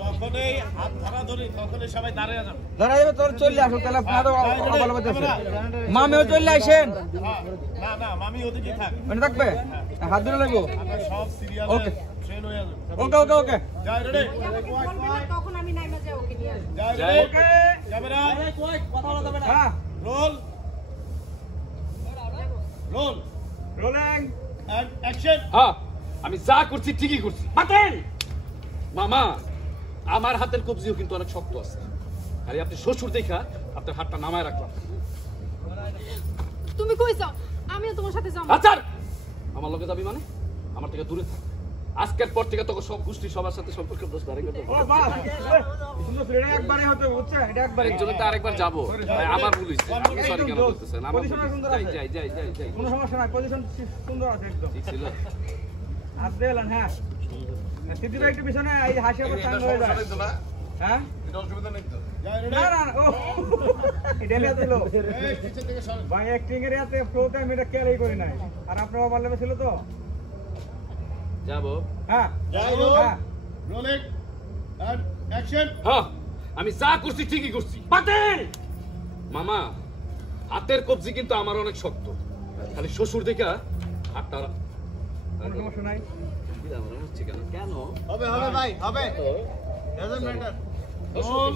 যখনই হাত ধরা ধরি তখনই সবাই দাঁড়িয়ে যাবে। দাঁড়ায় যাবে তোর চলে আসো তাহলে আপনারা ভালো বলতেছে। মামিও চলে আসেন। না না মামি ওদিকে থাক। মানে থাকবে? হাত ধরে লাগবো। আমরা সব সিরিয়ালে ওকে ট্রেন হয়ে যাবে। ওকে ওকে ওকে। যাই রেডি। তখন আমি নাইমা যাই ওকে নিয়ে আসব। যাই ওকে। ক্যামেরা কথা বলা যাবে না। হ্যাঁ roll roll rolling and action. হ্যাঁ আমি যা করছি ঠিকই করছি। পাতেন মামা আমার হাতের কবজিও কিন্তু অনেক শক্ত আছে। আরে আপনি শ্বশুর দেখা আপনার হাতটা নামায় রাখলাম। তুমি কইছো আমিও তোমার সাথে যাব। আচ্ছা আমার লগে যাবি মানে আমার থেকে দূরে থাক। আজকের পর থেকে তোকে সব গোষ্ঠী সবার সাথে সম্পর্ক দোষ আরেকবার ও বাস সুন্দর ছেলে একবারই হতে বুঝছে এটা একবারই একজনের তো আরেকবার যাবো ভাই আমার ভুল হইছে আপনি সরি কেন বলতেছেন আমার পজিশন সুন্দর যাই আছে যাই যাই যাই যাই কোনো সমস্যা নাই পজিশন সুন্দর আছে একদম ঠিক ছিল আসতে এলেন হ্যাঁ সিদ্দিক ভাই একটু পিছনে এই হাসি আবার সামনে হয়ে যায় হ্যাঁ এটা অসুবিধা নেই তো। যাই রেডি। না না ও এটা নিয়ে দিল এই পিছন থেকে সর। ভাই অ্যাক্টিং এর ইয়াতে ফ্লোতে আমি এটা কেয়ারই করি নাই আর আপনারা ভালো লেগে ছিল তো যাবো হ্যাঁ যাই রোল হ্যাঁ রোলিং এন্ড অ্যাকশন। হ্যাঁ আমি যা করছি ঠিকই করছি। পাতেন মামা হাতের কবজি কিন্তু আমার অনেক শক্ত। খালি শ্বশুর দেখা হাতটা কোনো সমস্যা নাই কেন হবে হবে ভাই হবে। Doesn't matter. রোল